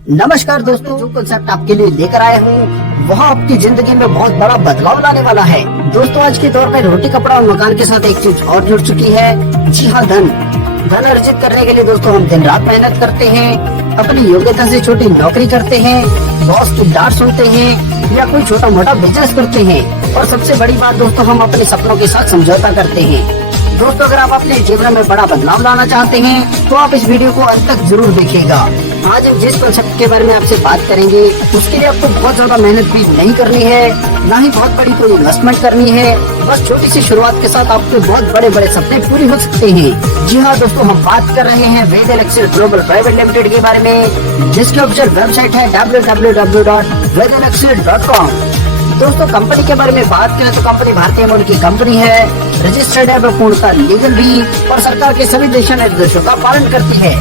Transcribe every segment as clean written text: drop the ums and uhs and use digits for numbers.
नमस्कार दोस्तों, जो कंसेप्ट आपके लिए लेकर आए हूँ वह आपकी जिंदगी में बहुत बड़ा बदलाव लाने वाला है। दोस्तों, आज के दौर में रोटी कपड़ा और मकान के साथ एक चीज और जुड़ चुकी है। जी हाँ, धन अर्जित करने के लिए दोस्तों हम दिन रात मेहनत करते हैं, अपनी योग्यता से छोटी नौकरी करते हैं, बॉस की डांट सुनते हैं या कोई छोटा मोटा बिजनेस करते हैं। और सबसे बड़ी बात दोस्तों, हम अपने सपनों के साथ समझौता करते हैं। दोस्तों, अगर आप अपने जीवन में बड़ा बदलाव लाना चाहते हैं तो आप इस वीडियो को अंत तक जरूर देखिएगा। आज हम जिस कॉन्सेप्ट के बारे में आपसे बात करेंगे उसके लिए आपको बहुत ज्यादा मेहनत भी नहीं करनी है, ना ही बहुत बड़ी कोई इन्वेस्टमेंट करनी है। बस छोटी सी शुरुआत के साथ आपके बहुत बड़े बड़े सपने पूरे हो सकते हैं। जी हाँ दोस्तों, हम बात कर रहे हैं वेद इलेक्ट्रिकल ग्लोबल प्राइवेट लिमिटेड के बारे में, जिसकी ऑफिशियल वेबसाइट है www.vedelectrical.com। दोस्तों, कंपनी के बारे में बात करें तो कंपनी भारतीय मूल की कंपनी है, रजिस्टर्ड है, पूर्णतः लीगल भी और सरकार के सभी दिशा निर्देशों का पालन करती है।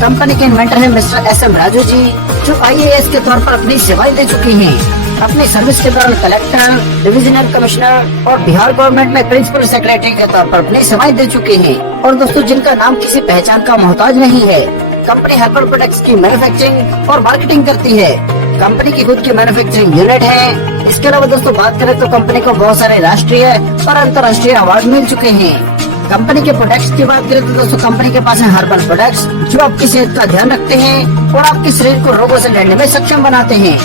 कंपनी के इन्वेंटर है मिस्टर SM राजू जी, जो IAS के तौर पर अपनी सेवाएं दे चुके हैं। अपनी सर्विस के दौरान कलेक्टर, डिविजनल कमिश्नर और बिहार गवर्नमेंट में प्रिंसिपल सेक्रेटरी के तौर पर अपनी सेवाएं दे चुके हैं। और दोस्तों, जिनका नाम किसी पहचान का मोहताज नहीं है। कंपनी हर्बल प्रोडक्ट्स की मैन्युफैक्चरिंग और मार्केटिंग करती है। कंपनी की खुद की मैन्युफैक्चरिंग यूनिट है। इसके अलावा दोस्तों बात करें तो कंपनी को बहुत सारे राष्ट्रीय और अंतर्राष्ट्रीय अवार्ड मिल चुके हैं। कंपनी के प्रोडक्ट्स की बात करें तो दोस्तों कंपनी के पास है हर्बल प्रोडक्ट्स, जो आपकी सेहत का ध्यान रखते हैं और आपके शरीर को रोगों से लड़ने में सक्षम बनाते हैं।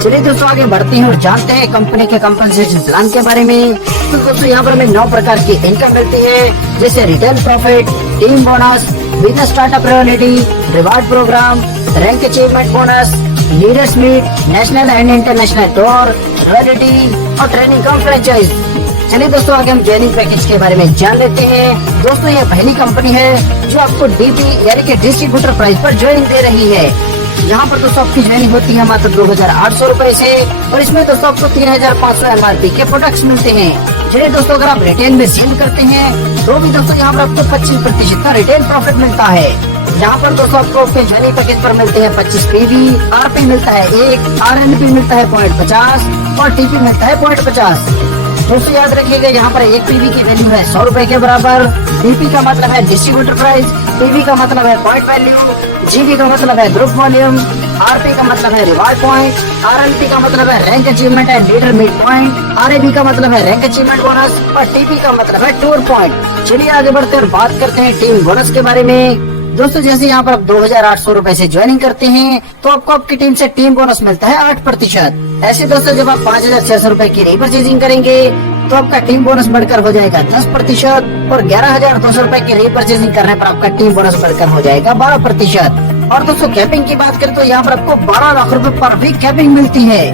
चलिए दोस्तों, आगे बढ़ते हैं और जानते हैं कंपनी के कंपनसेशन प्लान के बारे में। तो दोस्तों, यहाँ पर हमें 9 प्रकार की इनकम मिलती है, जैसे retail profit, team bonus, business startup royalty, reward program, rank achievement bonus, leaders meet, national and international tour, royalty और ट्रेनिंग कम फ्रेंचाइज। चलिए दोस्तों, आगे हम ज्वाइनिंग पैकेज के बारे में जान लेते हैं। दोस्तों, ये पहली कंपनी है जो आपको DP यानी कि डिस्ट्रीब्यूटर प्राइस पर ज्वाइनिंग दे रही है। यहाँ पर दोस्तों आपकी ज्वाइनिंग होती है मात्र 2800 रूपए से, और इसमें दोस्तों आपको 3500 MRP के प्रोडक्ट्स मिलते हैं। चलिए दोस्तों, अगर आप रिटेल में सेल करते हैं तो भी दोस्तों यहाँ पर आपको 25% का रिटेल प्रॉफिट मिलता है। यहाँ पर दोस्तों आपको अपने ज्वाइनिंग पैकेज पर मिलते हैं 25 PV, RP मिलता है 1, RNP मिलता है 0.50 और TP मिलता है 0.50। दोस्तों याद रखिएगा, यहाँ पर 1 PV की वैल्यू है 100 रूपए के बराबर। DP का मतलब है डिस्ट्रीब्यूटर प्राइस, PV का मतलब है पॉइंट वैल्यू, GB का मतलब है ग्रुप वॉल्यूम, RP का मतलब है रिवार्ड पॉइंट, RNP का मतलब है rank achievement and leader meet point, RAB का मतलब है रैंक अचीवमेंट बोनस और TP का मतलब है टूर पॉइंट। चलिए आगे बढ़ते और बात करते हैं टीम बोनस के बारे में। दोस्तों, जैसे यहाँ पर आप 2800 रूपए से ज्वाइनिंग करते हैं तो आपको आपकी टीम से टीम बोनस मिलता है 8%। ऐसे दोस्तों, जब आप 5600 रूपए की रीपरचेजिंग करेंगे तो आपका टीम बोनस बढ़कर हो जाएगा 10% और 11200 रूपए की रीपरचेजिंग करने पर आपका टीम बोनस बढ़कर हो जाएगा 12%। और दोस्तों, कैपिंग की बात करें तो यहाँ पर आपको 12 लाख रूपए पर भी कैपिंग मिलती है।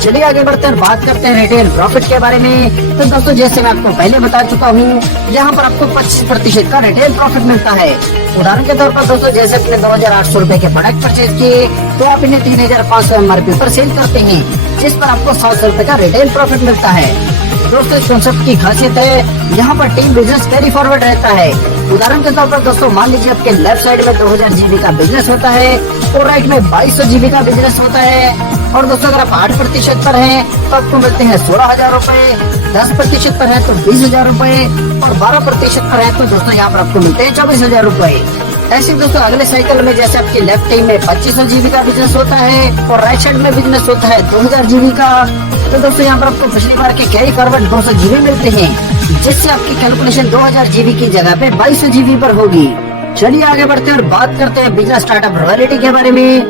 चलिए आगे बढ़ते हैं, बात करते हैं रिटेल प्रॉफिट के बारे में। तो दोस्तों, जैसे मैं आपको पहले बता चुका हूँ, यहाँ पर आपको 25% का रिटेल प्रॉफिट मिलता है। उदाहरण के तौर पर दोस्तों, जैसे अपने 2800 रूपए के प्रोडक्ट परचेज किए तो आप इन्हें 3500 MRP पर सेल करते हैं, जिस पर आपको 700 रूपए का रिटेल प्रॉफिट मिलता है। दोस्तों, इस कॉन्सेप्ट की खासियत है यहाँ पर टीम बिजनेस कैरी फॉरवर्ड रहता है। उदाहरण के तौर पर दोस्तों, मान लीजिए आपके लेफ्ट साइड में 2000 GB का बिजनेस होता है और राइट में 2200 GB का बिजनेस होता है। और दोस्तों, अगर आप 8% पर हैं तो आपको मिलते हैं 16,000 रूपए, 10% पर है तो 20,000 रूपए और 12% पर है तो दोस्तों यहाँ पर आपको मिलते हैं 24,000 रूपए। ऐसे दोस्तों, अगले साइकिल में जैसे आपकी लेफ्ट टीम में 2500 GB का बिजनेस होता है और राइट साइड में बिजनेस होता है 2000 GB का, तो दोस्तों यहाँ पर आपको पिछली बार के कैरी फॉरवर्ड 200 GB मिलते हैं, जिससे आपकी कैलकुलेशन 2000 GB की जगह पे 2200 GB पर होगी। चलिए आगे बढ़ते हैं और बात करते हैं बिजनेस स्टार्टअप रॉयल्टी के बारे में।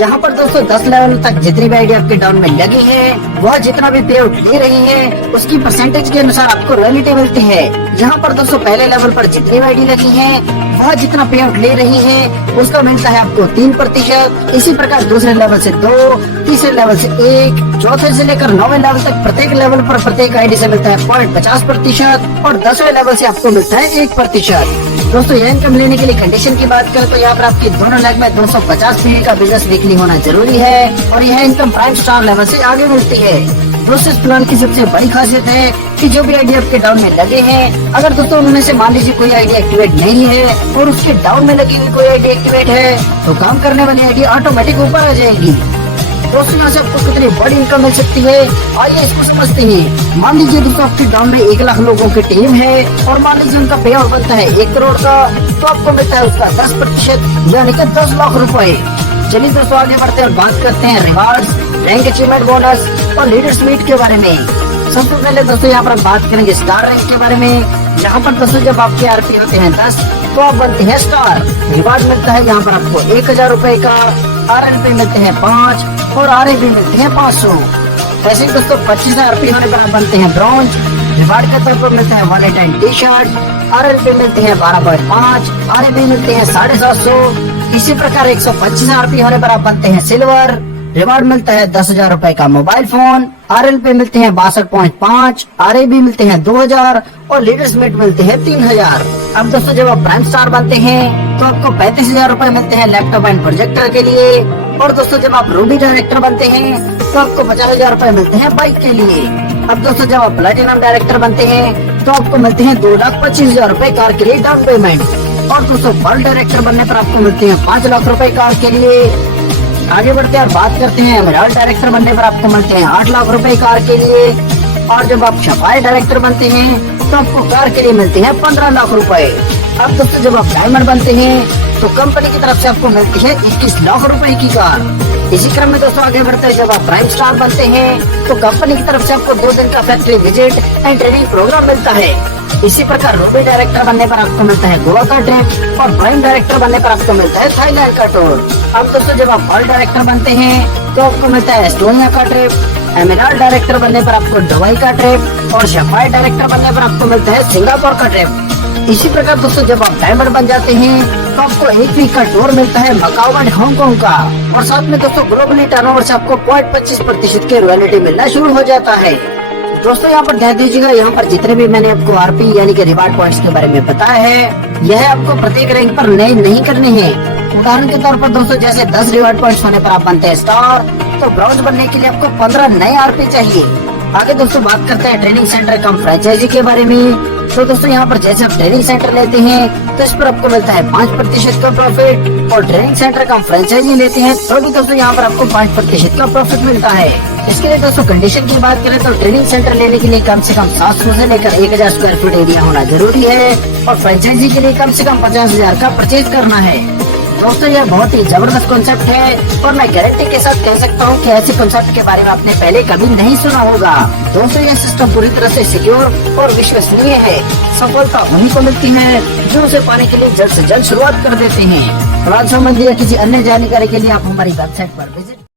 यहाँ पर दोस्तों 10 लेवल तक जितनी भी आईडी आपके डाउन में लगी है, वह जितना भी पे आउट ले रही है उसकी परसेंटेज के अनुसार आपको रॉयल्टी मिलती है। यहाँ पर दोस्तों पहले लेवल पर जितनी भी आईडी लगी है, वह जितना पे आउट ले रही है उसका मिलता है आपको 3%। इसी प्रकार दूसरे लेवल से 2, तीसरे लेवल से 1, चौथे से लेकर 9वें लेवल तक प्रत्येक लेवल पर प्रत्येक आईडी से मिलता है 0.50% और 10वें लेवल से आपको मिलता है 1%। दोस्तों, यह इनकम लेने के लिए कंडीशन की बात करें तो यहाँ पर आपकी दोनों लेग में 250 PV का बिजनेस वीकली होना जरूरी है और यह इनकम प्राइम स्टार लेवल से आगे मिलती है। दोस्तों, इस प्लान की सबसे बड़ी खासियत है कि जो भी आईडी आपके डाउन में लगे हैं, अगर दोस्तों उनमें से मान लीजिए कोई आईडी एक्टिवेट नहीं है और उसके डाउन में लगी हुई कोई आईडी एक्टिवेट है, तो काम करने वाली आईडी ऑटोमेटिक ऊपर आ जाएगी। दोस्तों, यहाँ से आपको कितनी बड़ी इनकम मिल सकती है, आइए इसको समझते हैं। मान लीजिए दोस्तों आपके डाउन में 1 लाख लोगों की टीम है और मान लीजिए उनका पे आउट बनता है 1 करोड़ का, तो आपको मिलता है उसका 10% यानी कि 10 लाख रुपए। चलिए दोस्तों आगे बढ़ते हैं और बात करते हैं रिवार्ड्स, रैंक अचीवमेंट बोनस और लीडर्स मीट के बारे में। सबसे पहले दोस्तों यहाँ पर हम बात करेंगे स्टार रैंक के बारे में। यहाँ पर दोस्तों जब आपके आरपी होते हैं 10 तो आप बनते हैं स्टार। रिवार्ड मिलता है यहाँ पर आपको 1000 रुपए का, RNP मिलते हैं 5 और RAP मिलते हैं 500। ऐसे दोस्तों 25 RP होने पर आप बनते हैं ब्रॉन्ज। रिवार्ड के तौर पर मिलता है 110 टी शर्ट, RNP मिलते हैं 12.5, RAP मिलते हैं 750। इसी प्रकार 125 RP होने पर आप बनते हैं सिल्वर। रिवार्ड मिलता है 10,000 रुपए का मोबाइल फोन, RLP मिलते हैं 62.5, RAB मिलते हैं 2000 और लीडर्स मीट मिलते हैं 3000। अब दोस्तों जब आप प्राइम स्टार बनते हैं तो आपको 35,000 रुपए मिलते हैं लैपटॉप एंड प्रोजेक्टर के लिए। और दोस्तों जब आप रूबी डायरेक्टर बनते हैं तो आपको 50,000 रुपए मिलते हैं बाइक के लिए। अब दोस्तों जब आप प्लेटिनम डायरेक्टर बनते हैं तो आपको मिलते हैं 2,25,000 रुपए कार के लिए डाउन पेमेंट। और दोस्तों वर्ल्ड डायरेक्टर बनने पर आपको मिलते हैं 5 लाख रुपए कार के लिए। आगे बढ़ते हैं और बात करते हैं एमराल्ड डायरेक्टर बनने पर आपको मिलते हैं 8 लाख रुपए कार के लिए। और जब आप सफाई डायरेक्टर बनते हैं तो आपको कार के लिए मिलते हैं 15 लाख रुपए। अब दोस्तों जब आप डायमंड बनते हैं तो कंपनी की तरफ से आपको मिलती है 21 लाख रुपए की कार। इसी क्रम में दोस्तों आगे बढ़ते हैं, जब आप प्राइम स्टार बनते हैं तो कंपनी की तरफ से आपको 2 दिन का factory visit and training program मिलता है। इसी प्रकार रूबी डायरेक्टर बनने पर आपको मिलता है गोवा का ट्रिप और प्राइम डायरेक्टर बनने पर आपको मिलता है थाईलैंड का टूर। अब दोस्तों जब आप वर्ल्ड डायरेक्टर बनते हैं तो आपको मिलता है एस्टोनिया का ट्रिप, एमराल्ड डायरेक्टर बनने पर आपको दुबई का ट्रिप और सफाई डायरेक्टर बनने पर आपको मिलता है सिंगापुर का ट्रिप। इसी प्रकार दोस्तों जब आप डायमंड बन जाते हैं तो आपको 1 वीक का टूर मिलता है मकाओ एंड हांगकांग का। और साथ में दोस्तों ग्लोबली टर्नओवर से आपको 0.25% के रॉयल्टी मिलना शुरू हो जाता है। दोस्तों यहाँ पर ध्यान दीजिएगा, यहाँ पर जितने भी मैंने आपको RP यानी कि रिवार्ड पॉइंट्स के बारे में बताया है यह आपको प्रत्येक रैंक पर नए नहीं करने हैं। उदाहरण के तौर पर दोस्तों जैसे 10 रिवार्ड पॉइंट्स होने पर आप बनते हैं स्टार, तो ब्रॉन्ज बनने के लिए आपको 15 नए RP चाहिए। आगे दोस्तों बात करते हैं ट्रेनिंग सेंटर कम फ्रेंचाइजी के बारे में। तो दोस्तों यहाँ पर जैसे आप ट्रेनिंग सेंटर लेते हैं तो इस पर आपको मिलता है 5% का प्रॉफिट, और ट्रेनिंग सेंटर कम फ्रेंचाइजी लेते हैं तो भी दोस्तों यहाँ पर आपको 5% का प्रॉफिट मिलता है। इसके लिए दोस्तों कंडीशन की बात करें तो ट्रेनिंग सेंटर लेने के लिए कम से कम 700 से लेकर 1000 स्क्वायर फीट एरिया होना जरूरी है, और फ्रेंचाइजी के लिए कम से कम 50,000 का परचेज करना है। दोस्तों यह बहुत ही जबरदस्त कॉन्सेप्ट है और मैं गारंटी के साथ कह सकता हूँ कि ऐसे कॉन्सेप्ट के बारे में आपने पहले कभी नहीं सुना होगा। दोस्तों यह सिस्टम पूरी तरह से सिक्योर और विश्वसनीय है। सफलता उन्हीं को मिलती है जो उसे पाने के लिए जल्द से जल्द शुरुआत कर देते हैं। और आज समझ लिया, किसी अन्य जानकारी के लिए आप हमारी वेबसाइट पर विजिट